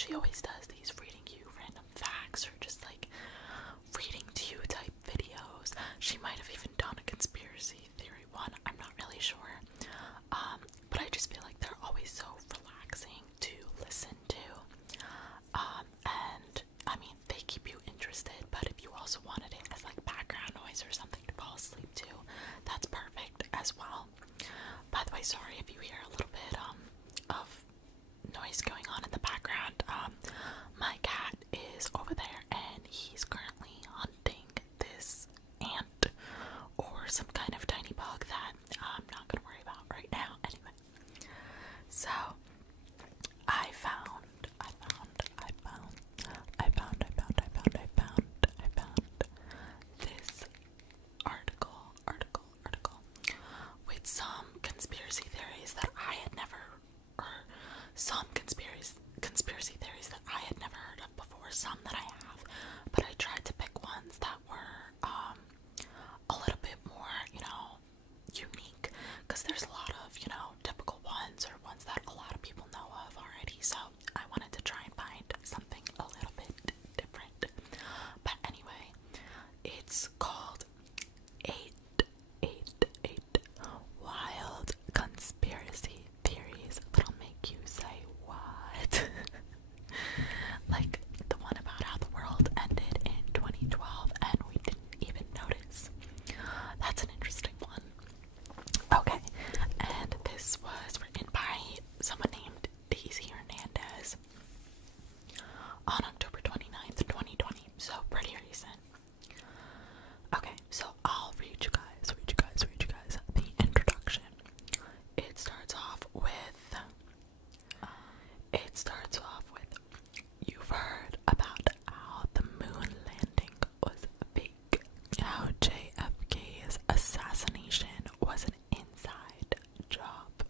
she always does these reading you random facts or just like reading to you type videos. She might have even done a conspiracy theory one, I'm not really sure. But I just feel like they're always so relaxing to listen to. And I mean, they keep you interested, but if you also wanted it as like background noise or something to fall asleep to, that's perfect as well. By the way, sorry if you hear a little bit of noise going on in the background. My cat is over there and he's currently hunting this ant or some kind of tiny bug that I'm not gonna worry about right now. Anyway, so I found this article with some conspiracy theories that I had never, or some conspiracy theories that I had never heard of before, some that I have, but I tried to pick ones that were a little bit more, unique, because there's a lot of, typical ones or ones that a lot of people know of already, so I wanted to try and find something a little bit different. But anyway, it's called 888 Wild Conspiracy Theories that'll make you say, what? Like the one about how the world ended in 2012 and we didn't even notice. That's an interesting one. Okay, and this was written by someone named Daisy Hernandez on October 29th, 2020, so pretty recent. Okay, so I'll read you guys the introduction. It starts off with, you've heard about how the moon landing was fake, how JFK's assassination was an inside job,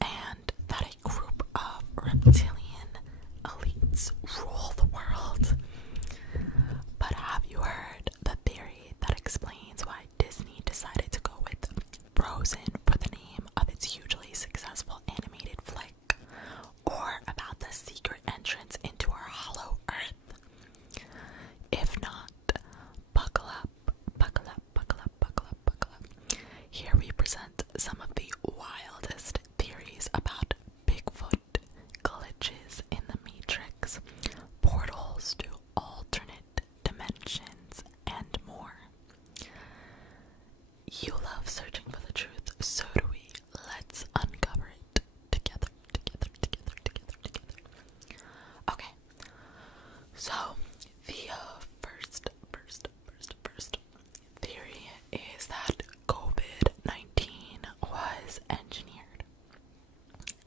and that a group of reptilian elites rule the world. But have you heard the theory that explains why Disney decided to go with Frozen for the name of its hugely successful animated flick? Or about the secret entrance into our hollow earth? If not, buckle up. Here we present some of the wildest theories about Bigfoot, glitches in the Matrix, portals to alternate dimensions, and more. You love searching for the truth, so do we. Let's uncover it together. Okay, so the first theory is that COVID-19 was engineered.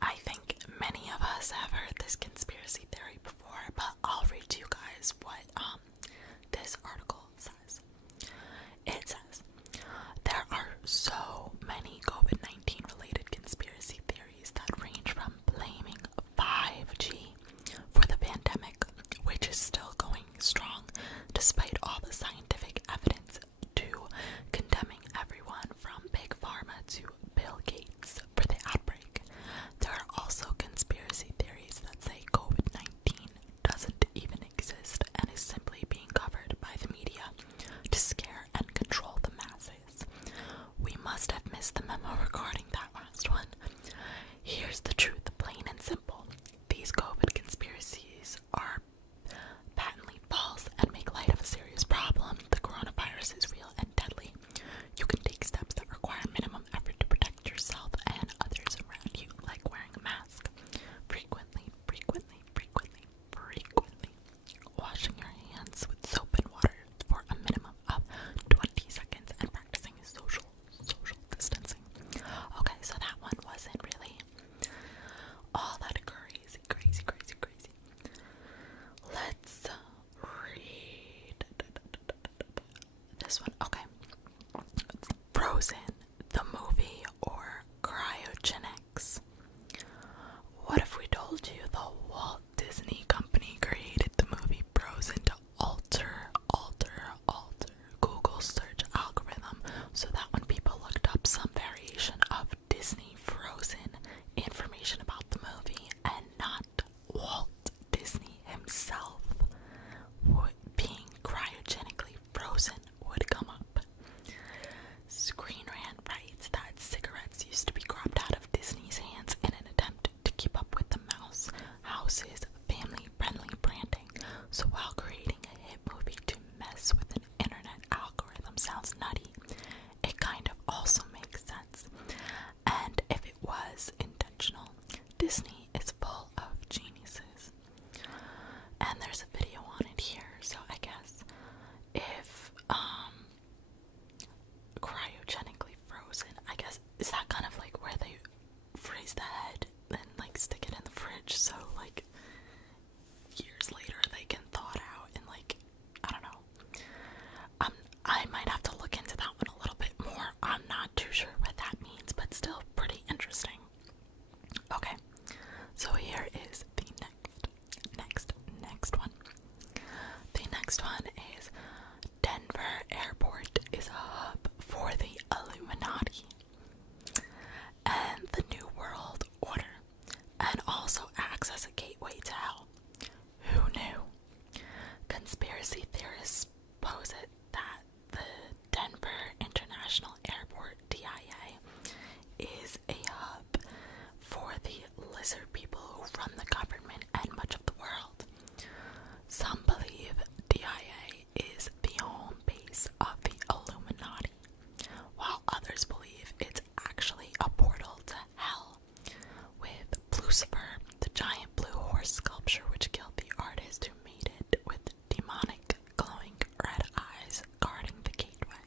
I think many of us have heard this conspiracy theory before, but I'll read to you guys what this article says. It says, there are so many COVID-19 related conspiracy theories that range from blaming 5G for the pandemic, which is still going strong despite all the scientific evidence, to condemning everyone from Big Pharma to Bill Gates for the outbreak. There are also conspiracy theories that say COVID-19 doesn't even exist and is simply being covered by the media to scare and control the masses. We must have missed the memo regarding that last one. Here's the truth, plain and simple. These COVID conspiracies are patently false and make light of a serious problem. The coronavirus is real and deadly. You can take steps that require minimum effort to protect yourself and others around you, like wearing a mask, frequently washing your hands with soap and water for a minimum of 20 seconds, and practicing social distancing. Okay, so that one wasn't really all that crazy. Let's read this one. Okay. Frozen, the movie, or cryogenics? What if we told you the Walt Disney Company created the movie Frozen to alter Google's search algorithm so that when people looked up some variation of Disney Frozen information about the movie and not Walt Disney house's family-friendly branding, so while creating a hit movie to mess with an internet algorithm sounds nutty, it kind of also makes sense. And if it was intentional, Disney is full of geniuses. And there's a video on it here, so I guess if cryogenically frozen, I guess, is that kind of like where they freeze the head and like stick it in the fridge so like years later they can thaw it out and like, I don't know. I might have to look into that one a little bit more. I'm not too sure what that means, but still pretty interesting. Okay, so here is the next one. The next one is Denver Airport is a hub for the Illuminati and the New World Order, and also acts as a gateway to hell. Who knew? Conspiracy theorists posit that the Denver International Airport, DIA, is a hub for the lizard people who run the government and much of the world. Some believe DIA is the home base of the Illuminati, while others believe it's actually a portal to hell, with Lucifer, the giant blue horse sculpture which killed the artist who made it, with demonic glowing red eyes guarding the gateway.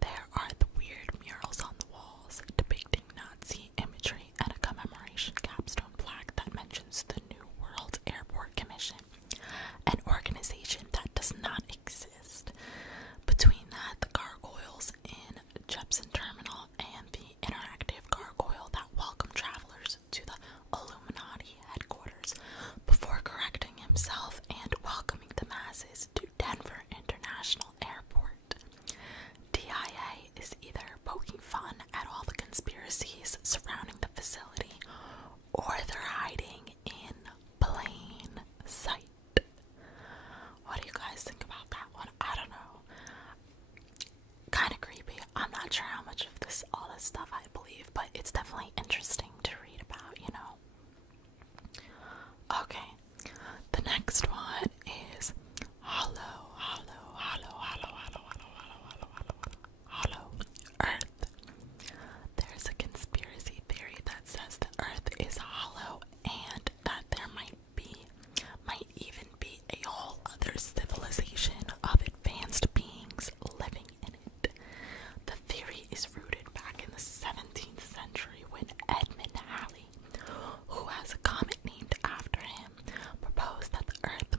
There are the weird murals on the walls depicting Nazi imagery and a commemoration capstone plaque that mentions the New World Airport Commission, an organization that does not exist. Between that, the gargoyles in Jepson Terminal and the interactive gargoyle that welcomed travelers to the Illuminati headquarters before correcting himself and welcoming the masses to Denver International Airport. DIA is either poking fun at all the conspiracies surrounding the facility, or they're hiding in plain sight. What do you guys think about that one? I don't know. Kind of creepy. I'm not sure how much of all this stuff I believe, but it's definitely interesting to read about, you know. Okay, the next one is Hollow Earth. There's a conspiracy theory that says the Earth is hollow and that there might even be a whole other civilization of advanced beings living in it. The theory is rooted back in the 17th century when Edmund Halley, who has a comet named after him, proposed that the Earth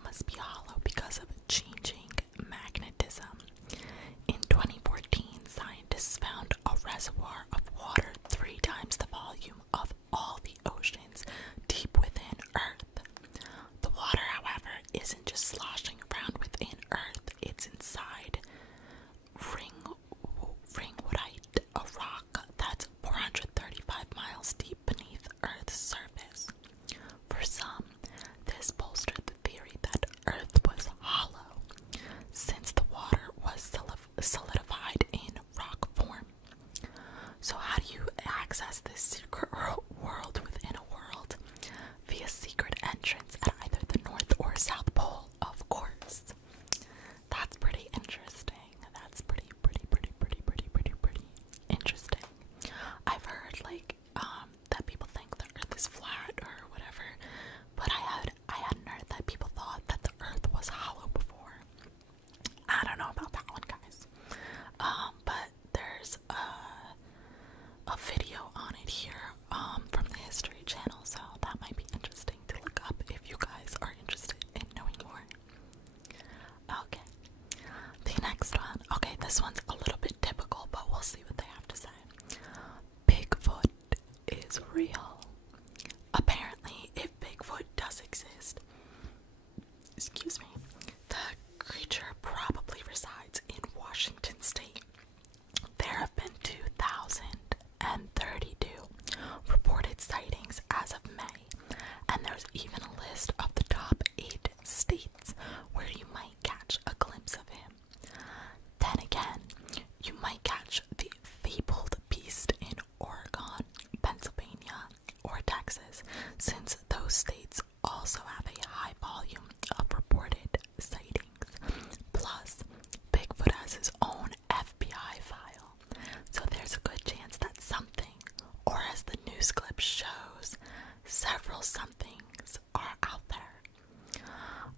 some things are out there.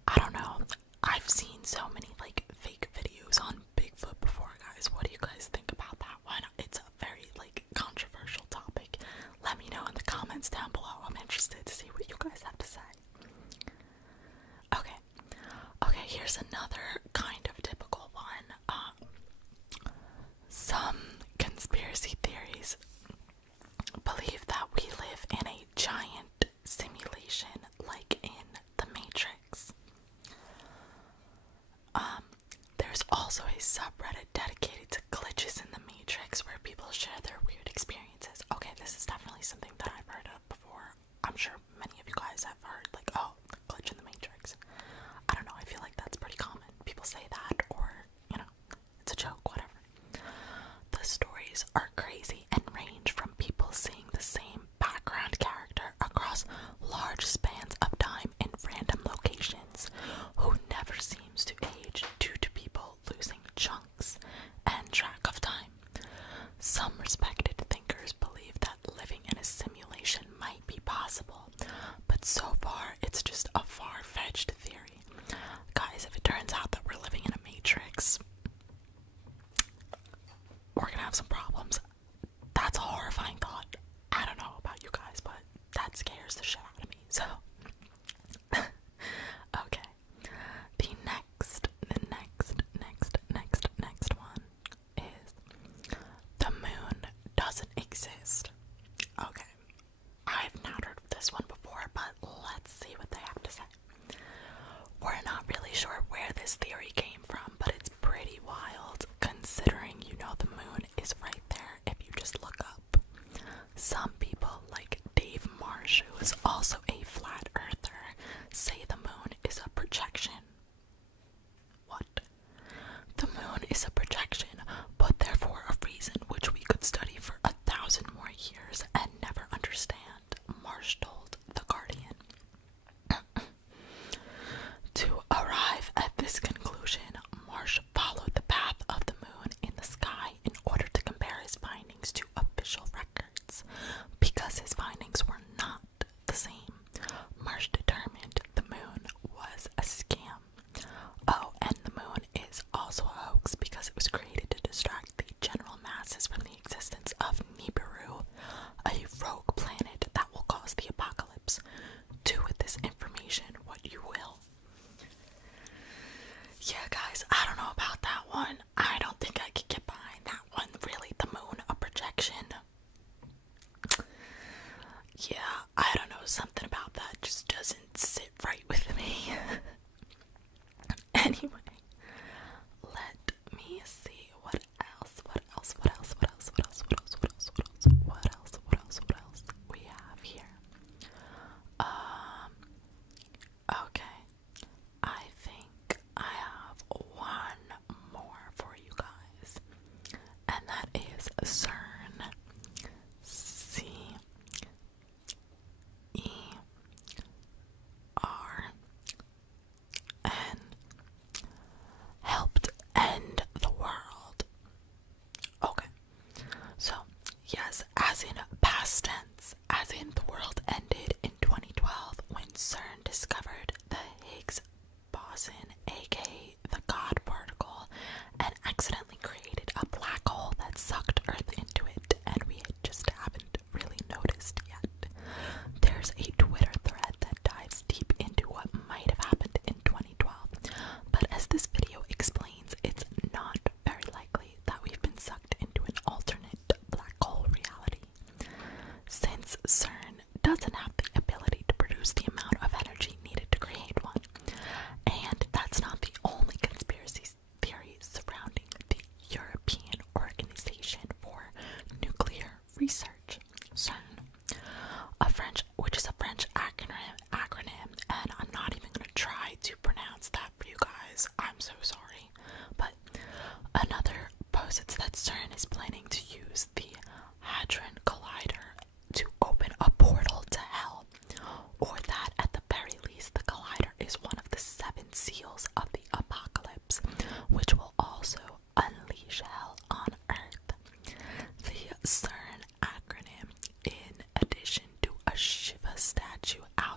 I don't know. I've seen so many like fake videos on Bigfoot before, guys. What do you guys think about that one? It's a very like controversial topic. Let me know in the comments down below. I'm interested to see what you guys have to say. Okay, here's another kind of typical one. Some conspiracy theories believe that we live in a giant simulation like in the Matrix. There's also a subreddit dedicated to glitches in the Matrix where people share their weird experiences. Okay, this is definitely something that I've heard of before. I'm sure many of you guys have heard, like, oh, glitch in the Matrix. I don't know, I feel like that's pretty common. People say that, or, you know, it's a joke, whatever. The stories are crazy and range from people seeing the same background character across large spans of time in random locations, who never seems to age due to people losing chunks and track of time. Some respected thinkers believe that living in a simulation might be possible, but so far it's just a far-fetched theory. Guys, if it turns out that we're living in a matrix, we're gonna have some problems. That's a horrifying thought. I don't know about you guys, but that scares the shit out of me, so. Okay. The next one is the moon doesn't exist. Okay. I've not heard of this one before, but let's see what they have to say. We're not really sure where this theory came from, but it's pretty wild considering you know the moon is right there if you just look up. Some people, like Dave Marsh, who is also a flat earther, say the moon is a projection. What? The moon is a projection, but therefore a reason which we could study for 1,000 more years and never understand, Marsh told The Guardian. To arrive at this conclusion, Marsh followed the path of the moon in the sky in order to compare his findings to official records. Because his findings were not the same, Marsh determined the moon was a scam. Oh, and the moon is also a hoax because it was created to distract the general masses from the existence of Nibiru, a rogue planet that will cause the apocalypse. Do with this information what you will. Yeah, guys, I don't know about that one. I don't think I could get behind that one. Really, the moon, a projection. Yeah, I don't know, something about that just doesn't sit right with me. Anyway, let me see what else we have here. Okay, I think I have one more for you guys, and that is CERN.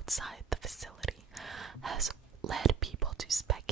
outside the facility has led people to speculate